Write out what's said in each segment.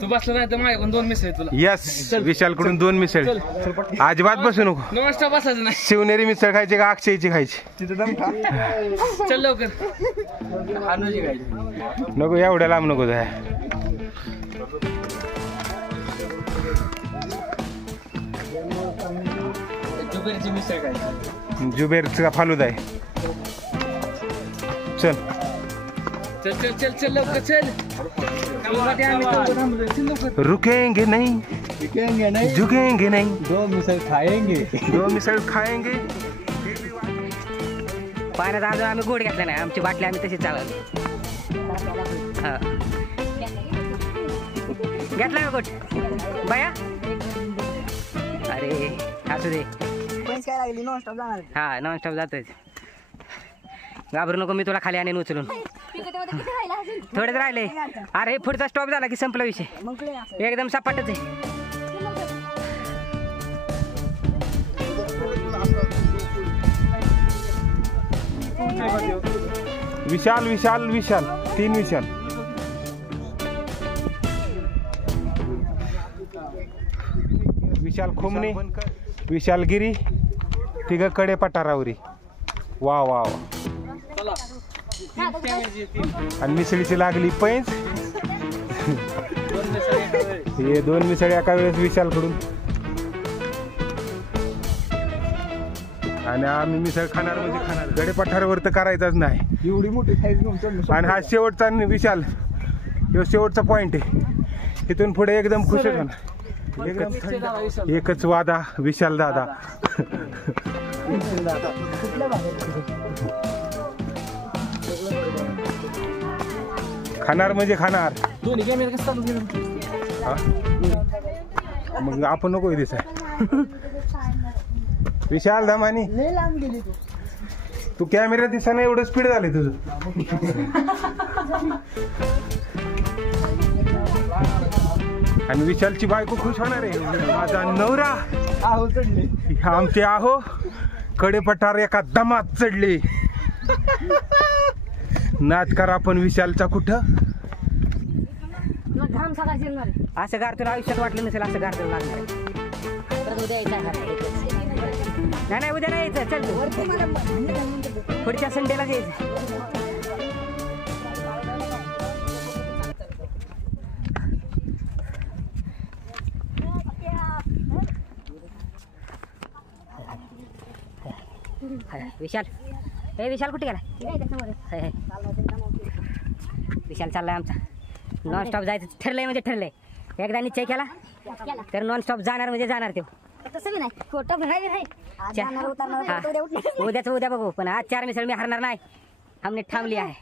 तू बसला नाही तर माझ्याकडून 2 मिसळ तुला. यस, विशाल कडून 2 मिसळ. अजिबात बसू नको. नॉनस्टॉप बसायचं नाही. शिवनेरी मिसळ खायची का अक्षयची खायची? चल लवकर. नको, एवढ्या लांब नको जाय. जुबेरची मिसळ खायची. जुबेरचा फालुदा आहे. चल चल चल चल चल लवकर चल. रुकेंगे नहीं, झुकेंगे नहीं, 2 मिसळ खाएंगे. 2 मिसळ खाएंगे. पाण्यात अजून आम्ही गोड घेतला नाही. आमची बाटली आम्ही तशीच चालवली. घेतला का गोट बाया? अरे असू दे. हा, नॉनस्टॉप जातोय. घाबरू नको, मी तुला खाली आणेन उचलून. थोडेच राहिले. अरे पुढचा स्टॉप झाला की संपला विषय. एकदम सपाटच आहे. विशाल विशाल विशाल 3 विशाल. विशाल खोमणे, विशाल गिरी, तिघ कडे पठारावरी. वा वा वा. आणि मिसळीची लागली पैंच. हे 2 मिसळ एका वेळेस विशालकडून. आणि आम्ही मिसळ खाणार म्हणजे खाणार. गडे पठारावर तर करायचाच नाही. एवढी मोठी साईज. आणि हा शेवटचा विशाल, हे शेवटचा पॉइंट आहे. इथून पुढे एकदम खुश होणार. एकच वादा, विशाल दादा. खाणार म्हणजे खाणार. दोन्ही कॅमेरा कसं चालू केलं? मग आपण नको दिसाय. विशाल दामानी, तू कॅमेरा दिसाना एवढं स्पीड झाले तुझं. आणि विशालची बायको खुश होणार आहे. माझा नवरा आहो चढले. आमचे आहो कडे पठार एका दमात चढले. नाच करा पण विशालचा कुठं. असं गार तुला आयुष्यात वाटलं नसेल. असं गार तुला लागणार आहे. नाही उद्या नाही यायचं. चल पुढच्या संडेला यायचं. विशाल, हे विशाल कुठे गेला? विशाल चाललाय आमचा. नॉनस्टॉप जायचं ठरलंय म्हणजे ठरलंय. एकदा निश्चय केला तर नॉनस्टॉप जाणार म्हणजे जाणार. तो उद्याच उद्या बघू. पण आज 4 मिसळ मी हरणार नाही. आमने ठामली आहे.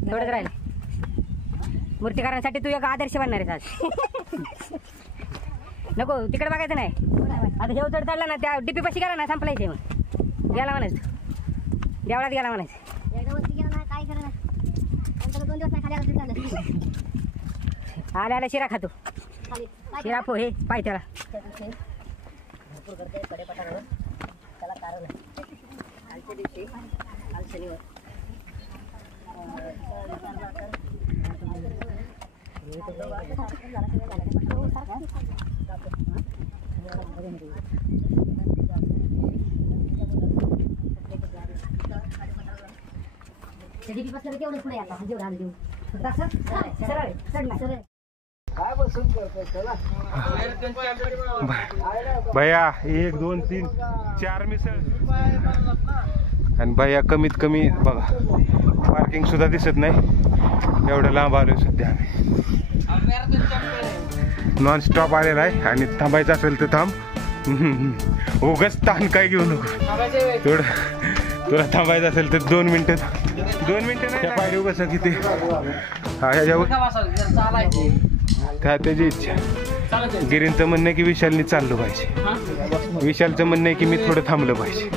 थोडंच राहिले. मूर्ती करण्यासाठी तू एक आदर्श बनणार आहेस आज. नको तिकडे बघायचं नाही. आता जेव चढ चढला ना, त्या डीपी पाशी गेला ना, संपलायचं मग. गेला म्हणायचं, देवळात गेला म्हणायचं. आल्या आल्या शिरा खातो. शिरा पोहे पाय त्याला. भैया 1 2 3 4 मिसळ. आणि भैया कमीत कमी बघा, पार्किंग सुद्धा दिसत नाही. एवढं लांब आलोय सध्या आम्ही. नॉन स्टॉप आलेला आहे. आणि थांबायचं असेल तर थांब. उगाच ताण काय घेऊ नको. तेवढं तुला थांबायचं असेल तर 2 मिनिटं. 2 मिनिटं नाही पाहिजे उगाच किती. ह्याच्यावर त्याची इच्छा. गिरींचं म्हणणं आहे की विशालनी चाललं पाहिजे. विशालचं म्हणणं आहे की मी थोडं थांबलं पाहिजे.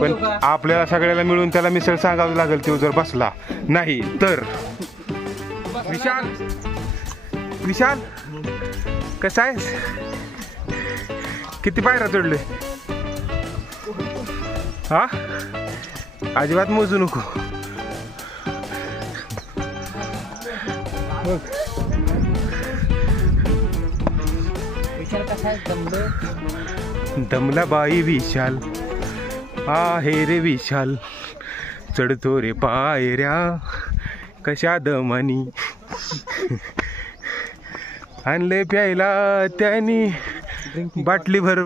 पण आपल्याला सगळ्याला मिळून त्याला मिसळ सांगावं लागेल. तो जर बसला नाही तर. विशाल, विशाल कसा आहेस? किती पायऱ्या चढले? हा अजिबात मोजू नको. विशाल कसा आहे दमलो. दमला बाई विशाल आहे रे विशाल, चढतो रे पायऱ्या कशा दमानी. आणले प्यायला त्यानी बाटली भर